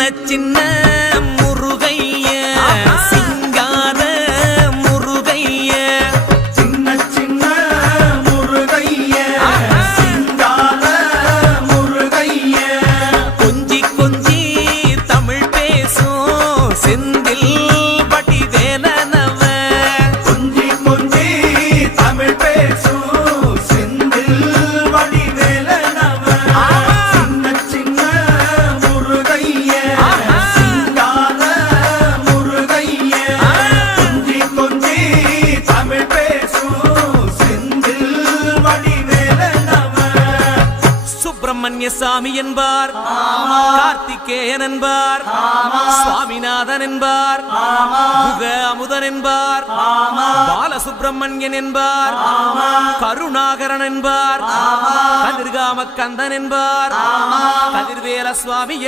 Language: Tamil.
சின்ன முருகைய சிங்கார முருகைய சின்ன சின்ன முருகைய சிங்கார முருகைய கொஞ்சி கொஞ்சி தமிழ் பேசும் செந்தில் வடிவேலனவ கொஞ்சி கொஞ்சி தமிழ் பேசும் செந்தில் வடிவேலனவ சின்ன சின்ன முருகைய சிங்கார முருகைய கொஞ்சி கொஞ்சி தமிழ் பேசும் செந்தில் வடிவேலனவ சுப்பிரமணிய சாமி என்பார், கார்த்திகேயன் என்பார், சுவாமிநாதன் என்பார், முக அமுதன் என்பார், பாலசுப்பிரமணியன் என்பார், கருணாகரன் என்பார், கதிர்காம கந்தன் என்பார், கதிர்வேல சுவாமி